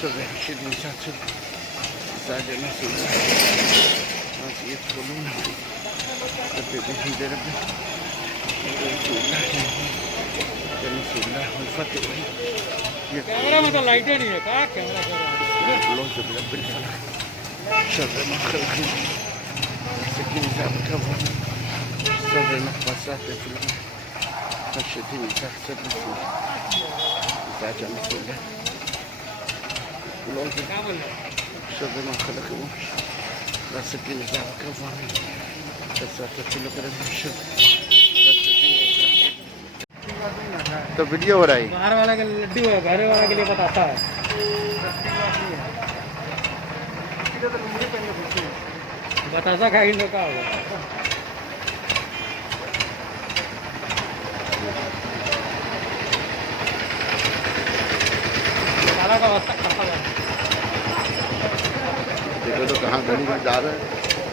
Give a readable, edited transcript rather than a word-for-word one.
Şöyle şimdi saçım sadece nasıl vaziyet kolum tabi bir hilerim Bismillah al-Fatih camera में तो light नहीं है कहाँ कैमरा कर रहा है Belum sebelum berjalan Syarra makhluk Sekian berkawan Syarra nafasat Film Masyidin Zahsad Bismillah Zaja Bismillah Belum क्या बोल रहे Syarra makhluk Sekian berkawan Satu kilogram तो वीडियो हो रहा है बाहर वाला के लड्डू है घर वाला के लिए बताता है बतासा खाई लो का होगा साला का अवस्था खराब है देखो तो कहाँ गाड़ी में जा रहा है